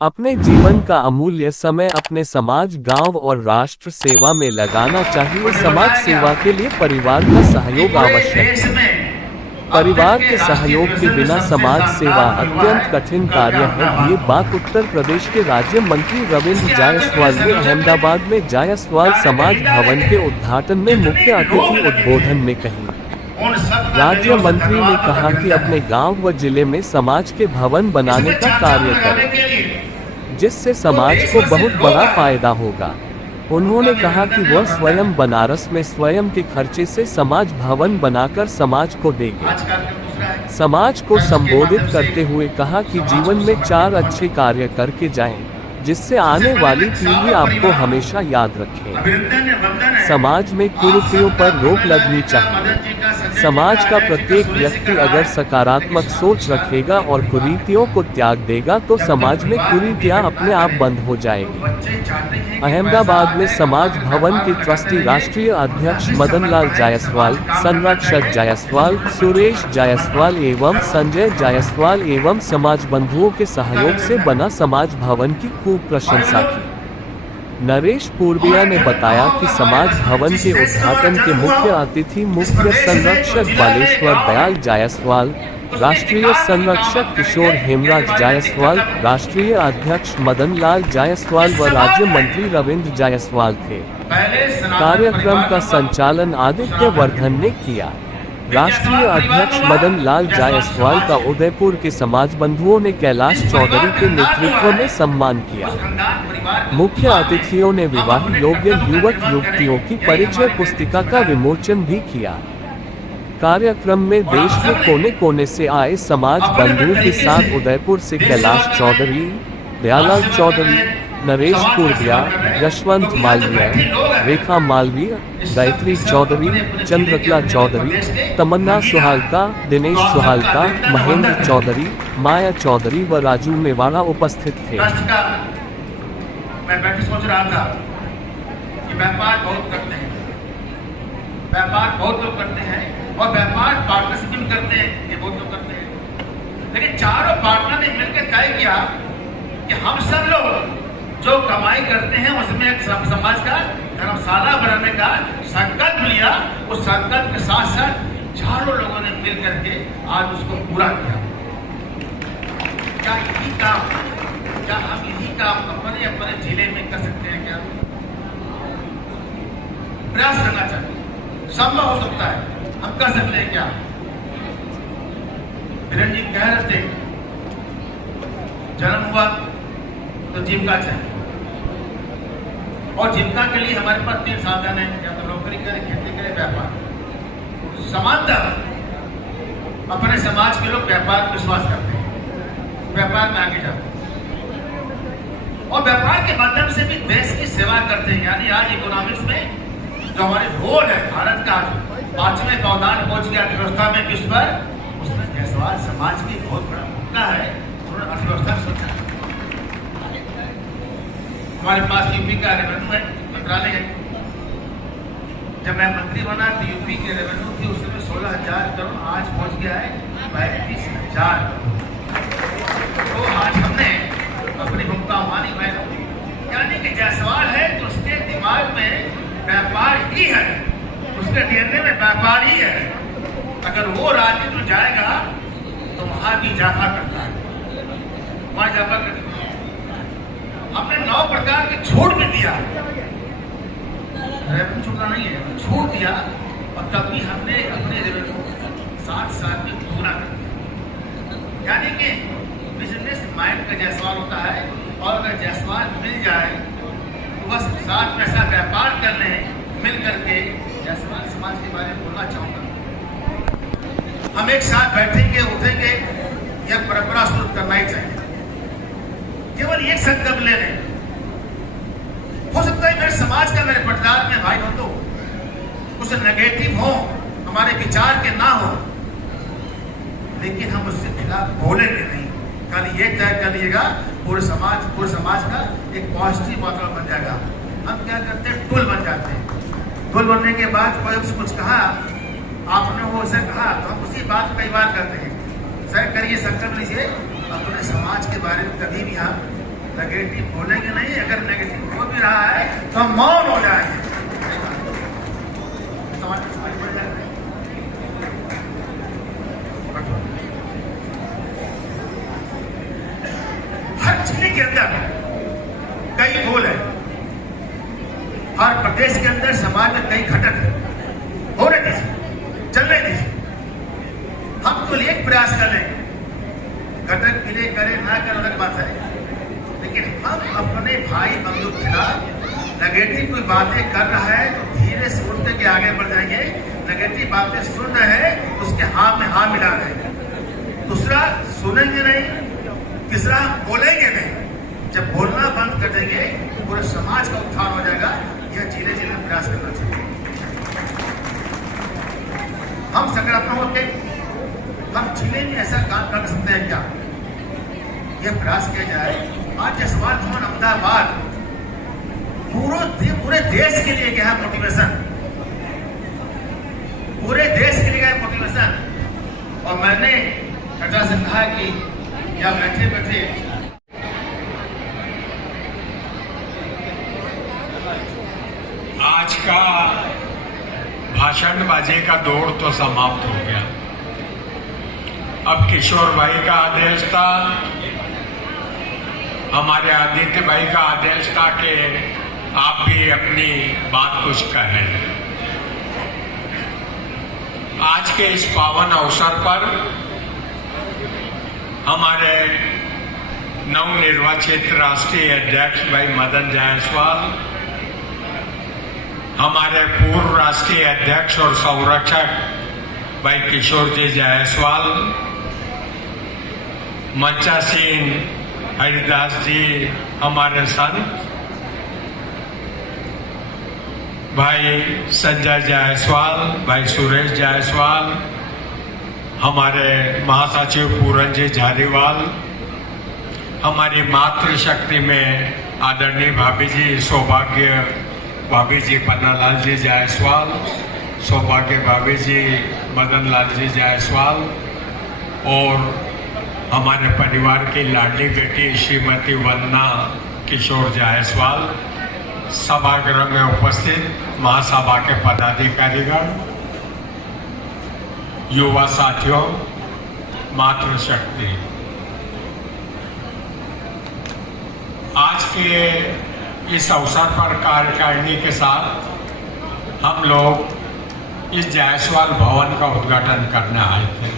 अपने जीवन का अमूल्य समय अपने समाज, गांव और राष्ट्र सेवा में लगाना चाहिए। समाज सेवा के लिए परिवार का सहयोग आवश्यक है। परिवार के सहयोग के बिना समाज सेवा अत्यंत कठिन कार्य है। ये बात उत्तर प्रदेश के राज्य मंत्री रविंद्र जायसवाल ने अहमदाबाद में जायसवाल समाज भवन के उद्घाटन में मुख्य अतिथि उद्बोधन में कही। राज्य मंत्री ने कहा कि अपने गांव व जिले में समाज के भवन बनाने का कार्य करें, जिससे समाज को बहुत बड़ा फायदा होगा। उन्होंने कहा कि वह स्वयं बनारस में स्वयं के खर्चे से समाज भवन बनाकर समाज को देंगे। समाज को संबोधित करते हुए कहा कि जीवन में 4 अच्छे कार्य करके जाएं, जिससे आने वाली पीढ़ी आपको हमेशा याद रखे। समाज में कुरीतियों पर रोक लगनी चाहिए। समाज का प्रत्येक व्यक्ति अगर सकारात्मक सोच रखेगा और कुरीतियों को त्याग देगा तो समाज में कुरीतियां अपने आप बंद हो जाएगी। अहमदाबाद में समाज भवन के ट्रस्टी राष्ट्रीय अध्यक्ष मदन लाल जायसवाल, संरक्षक जायसवाल, सुरेश जायसवाल एवं संजय जायसवाल एवं समाज बंधुओं के सहयोग से बना समाज भवन की खूब प्रशंसा की। नरेश पूर्विया ने बताया कि समाज भवन के उद्घाटन के मुख्य अतिथि मुख्य संरक्षक बालेश्वर दयाल जायसवाल, राष्ट्रीय संरक्षक किशोर हेमराज जायसवाल, राष्ट्रीय अध्यक्ष मदन लाल जायसवाल व राज्य मंत्री रविंद्र जायसवाल थे। कार्यक्रम का संचालन आदित्य वर्धन ने किया। राष्ट्रीय अध्यक्ष मदन लाल जायसवाल का उदयपुर के समाज बंधुओं ने कैलाश चौधरी के नेतृत्व में सम्मान किया। मुख्य अतिथियों ने विवाह योग्य युवक युवतियों की परिचय पुस्तिका का विमोचन भी किया। कार्यक्रम में देश के कोने कोने से आए समाज बंधुओं के साथ उदयपुर से कैलाश चौधरी, दयालाल चौधरी, नरेश पूर्विया, यशवंत मालवीय, रेखा मालवीय, गायत्री चौधरी, चंद्रकला चौधरी, तमन्ना सुहालका, दिनेश सुहालका, महेंद्र चौधरी, माया चौधरी व राजू मेवाड़ा उपस्थित थे। मैं बैठे सोच रहा था कि व्यापार बहुत करते हैं, व्यापार बहुत लोग करते हैं और व्यापार पार्टनरशिप भी करते हैं, ये बहुत लोग करते हैं। लेकिन चारों पार्टनर ने मिलकर तय किया कि हम सब लोग जो कमाई करते हैं उसमें एक समाज का धर्मशाला बनाने का संकल्प लिया। उस संकल्प के साथ साथ चारों लोगों ने मिल करके आज उसको पूरा किया। क्या यही काम, क्या हम यही काम अपने अपने जिले में कर सकते हैं? क्या प्रयास करना चाहिए, संभव हो सकता है, हम कर सकते हैं। क्या बीरन जी कह रहे थे, जन्म हुआ तो जीविका चाहिए और जीविका के लिए हमारे पास 3 साधन है, या तो नौकरी करें, खेती करें, व्यापार। समानता अपने समाज के लोग व्यापार में विश्वास करते हैं, व्यापार में आगे जाते हैं और व्यापार के माध्यम से भी देश की सेवा करते हैं। यानी आज इकोनॉमिक्स में जो हमारे रोल है, भारत का 5वें पावदान पहुंच गया अर्थव्यवस्था में विश्व पर, उसमें जायसवाल समाज की बहुत बड़ा भूमिका है। उन्होंने अर्थव्यवस्था सोचा। हमारे पास यूपी का रेवेन्यू है, मंत्रालय है। जब मैं मंत्री बना तो यूपी के रेवेन्यू थी उस समय 16,000 करोड़, आज पहुंच गया है 35,000 करोड़। तो आज हमने अपनी भूमिका मानी। मैं यानी कि जायसवाल है तो उसके दिमाग में व्यापार ही है, उसके डीएनए में व्यापार ही है। अगर वो राजनीति में जाएगा तो वहां भी इजाफा करता है, वहां इजाफा करता है। हमने 9 प्रकार के छूट भी दिया, रेवेन्यू छूटना नहीं है, छूट दिया और तब भी हमने अपने रेवेन्यू 7 साल में पूरा कर दिया। यानी कि बिजनेस माइंड का जायसवाल होता है और अगर जायसवाल मिल जाए तो बस 7 पैसा व्यापार कर लें मिल करके। जायसवाल समाज के बारे में बोलना चाहूंगा, हम एक साथ बैठेंगे, उठेंगे, यह परंपरा शुरू करना ही चाहिए। केवल एक संकल्प ले लें। हो सकता है मेरे समाज का, मेरे पटदार में भाई बंधु कुछ नेगेटिव हो, हमारे विचार के ना हो, लेकिन हम उसके खिलाफ बोलेंगे नहीं। कल ये तय कर लीजिएगा, पूरे समाज का एक पॉजिटिव वातावरण बन जाएगा। हम क्या करते हैं, टूल बन जाते हैं। टूल बनने के बाद कोई उससे कुछ कहा, आपने वो उसे कहा, तो हम उसी बात को कई बार करते हैं। सर करिए, संकल्प लीजिए, अपने समाज के बारे में कभी भी आप नेगेटिव बोलेंगे नहीं, अगर नेगेटिव हो भी रहा है तो हम मौन हो जाएंगे। समाज में समझ पड़ जाएगा। हर जिले के अंदर कई गोल है, हर प्रदेश के अंदर समाज में कई घटक है, होने दीजिए, चलने दीजिए। हम तो एक प्रयास कर लें, घटक मिले करे ना करे अलग बात है, लेकिन हम अपने भाई बंधु के खिलाफ नेगेटिव कोई बातें कर रहा है तो धीरे से उठ के आगे बढ़ जाएंगे। नेगेटिव बातें सुन रहे हैं तो उसके हाँ में हाँ मिला देंगे। दूसरा, सुनेंगे नहीं, तीसरा, बोलेंगे नहीं। जब बोलना बंद कर देंगे तो पूरे समाज का उत्थान हो जाएगा। यह जिले जिले में प्रयास करना चाहिए। हम सकारात्मक होकर हम जिले में ऐसा काम कर सकते हैं क्या, यह प्रयास किया जाए। आज जसवाल भवन अहमदाबाद पूरे देश के लिए क्या है मोटिवेशन, पूरे देश के लिए क्या है मोटिवेशन। और मैंने कटा से कहा कि या बैठे बैठे आज का भाषणबाजी का दौर तो समाप्त हो गया। अब किशोर भाई का आदेश था, हमारे आदित्य भाई का आदेश था कि आप भी अपनी बात कुछ कहें। आज के इस पावन अवसर पर हमारे नवनिर्वाचित राष्ट्रीय अध्यक्ष भाई मदन जायसवाल, हमारे पूर्व राष्ट्रीय अध्यक्ष और संरक्षक भाई किशोर जी जायसवाल, मंचासीन हरिदास जी हमारे संत, भाई संजय जायसवाल, भाई सुरेश जायसवाल, हमारे महासचिव पूरन जी झारीवाल, हमारी मातृशक्ति में आदरणीय भाभी जी सौभाग्य भाभी जी पन्नालाल जी जायसवाल, सौभाग्य भाभी जी मदन लाल जी जायसवाल और हमारे परिवार की लाडली बेटी श्रीमती वंदना किशोर जायसवाल, सभागृह में उपस्थित महासभा के पदाधिकारीगण, युवा साथियों, मातृशक्ति, आज के इस अवसर पर कार्यकारिणी के साथ हम लोग इस जायसवाल भवन का उद्घाटन करने आए थे।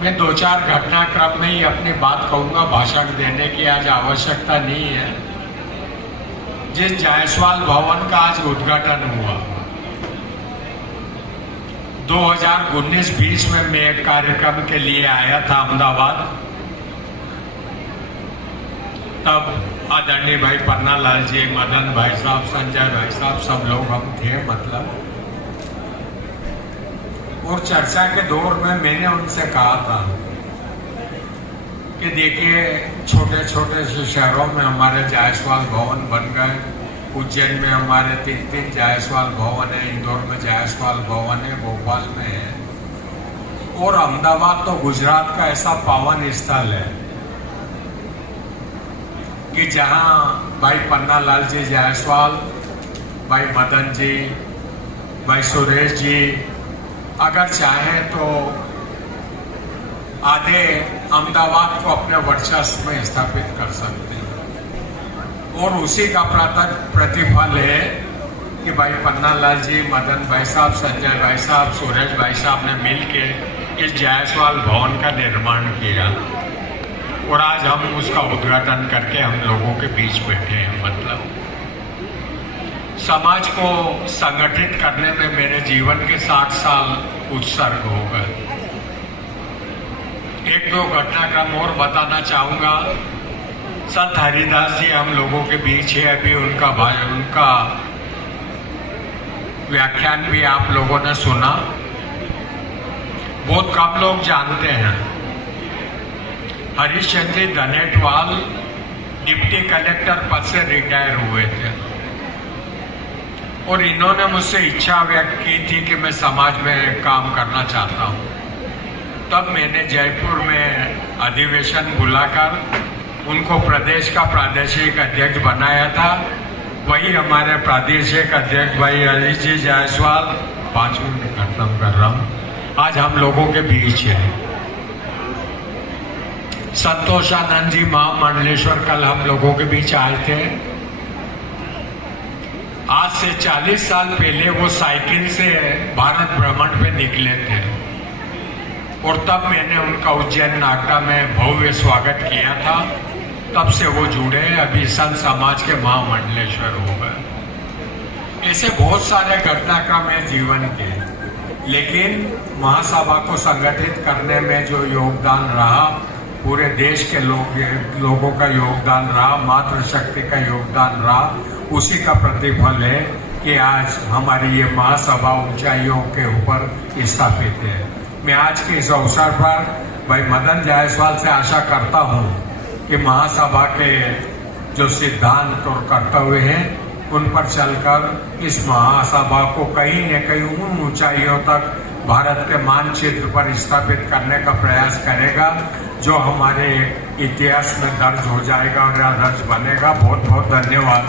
मैं 2-4 घटनाक्रम में ही अपनी बात कहूंगा, भाषण देने की आज आवश्यकता नहीं है। जिस जायसवाल भवन का आज उद्घाटन हुआ, 2019-20 में मैं एक कार्यक्रम के लिए आया था अहमदाबाद। तब आदरणीय भाई पन्नालाल जी, मदन भाई साहब, संजय भाई साहब, सब लोग हम थे मतलब। और चर्चा के दौर में मैंने उनसे कहा था कि देखिए, छोटे छोटे से शहरों में हमारे जायसवाल भवन बन गए। उज्जैन में हमारे 3 जायसवाल भवन है, इंदौर में जायसवाल भवन है, भोपाल में है, और अहमदाबाद तो गुजरात का ऐसा पावन स्थल है कि जहां भाई पन्नालाल जी जायसवाल, भाई मदन जी, भाई सुरेश जी अगर चाहें तो आधे अहमदाबाद को अपने वर्चस्व में स्थापित कर सकते हैं। और उसी का प्रतिफल है कि भाई पन्नालाल जी, मदन भाई साहब, संजय भाई साहब, सुरेश भाई साहब ने मिलकर इस जायसवाल भवन का निर्माण किया और आज हम उसका उद्घाटन करके हम लोगों के बीच बैठे हैं। मतलब समाज को संगठित करने में मेरे जीवन के 60 साल उत्सर्ग हो गए। 1-2 घटनाक्रम और बताना चाहूंगा। संत हरिदास जी हम लोगों के बीच है, अभी उनका व्याख्यान भी आप लोगों ने सुना। बहुत कम लोग जानते हैं, हरिश्चंद्र धनेटवाल डिप्टी कलेक्टर पद से रिटायर हुए थे और इन्होंने मुझसे इच्छा व्यक्त की थी कि मैं समाज में काम करना चाहता हूँ। तब मैंने जयपुर में अधिवेशन बुलाकर उनको प्रदेश का प्रादेशिक अध्यक्ष बनाया था। वही हमारे प्रादेशिक अध्यक्ष भाई अजीत जी जायसवाल, 5 मिनट खत्म कर रहा हूँ, आज हम लोगों के बीच है। संतोषानंद जी महामंडलेश्वर कल हम लोगों के बीच आए थे। आज से 40 साल पहले वो साइकिल से भारत भ्रमण पे निकले थे और तब मैंने उनका उज्जैन नागदा में भव्य स्वागत किया था। तब से वो जुड़े, अभी संत समाज के महामंडलेश्वर हो गए। ऐसे बहुत सारे घटनाक्रम है जीवन के, लेकिन महासभा को संगठित करने में जो योगदान रहा, पूरे देश के लोगों का योगदान रहा, मातृशक्ति का योगदान रहा, उसी का प्रतिफल है कि आज हमारी ये महासभा ऊंचाइयों के ऊपर स्थापित है। मैं आज के इस अवसर पर भाई मदन जायसवाल से आशा करता हूँ कि महासभा के जो सिद्धांत और कर्तव्य हैं उन पर चलकर इस महासभा को कहीं न कहीं उन ऊंचाइयों तक भारत के मानचित्र पर स्थापित करने का प्रयास करेगा, जो हमारे इतिहास में दर्ज हो जाएगा और दर्ज बनेगा। बहुत बहुत धन्यवाद।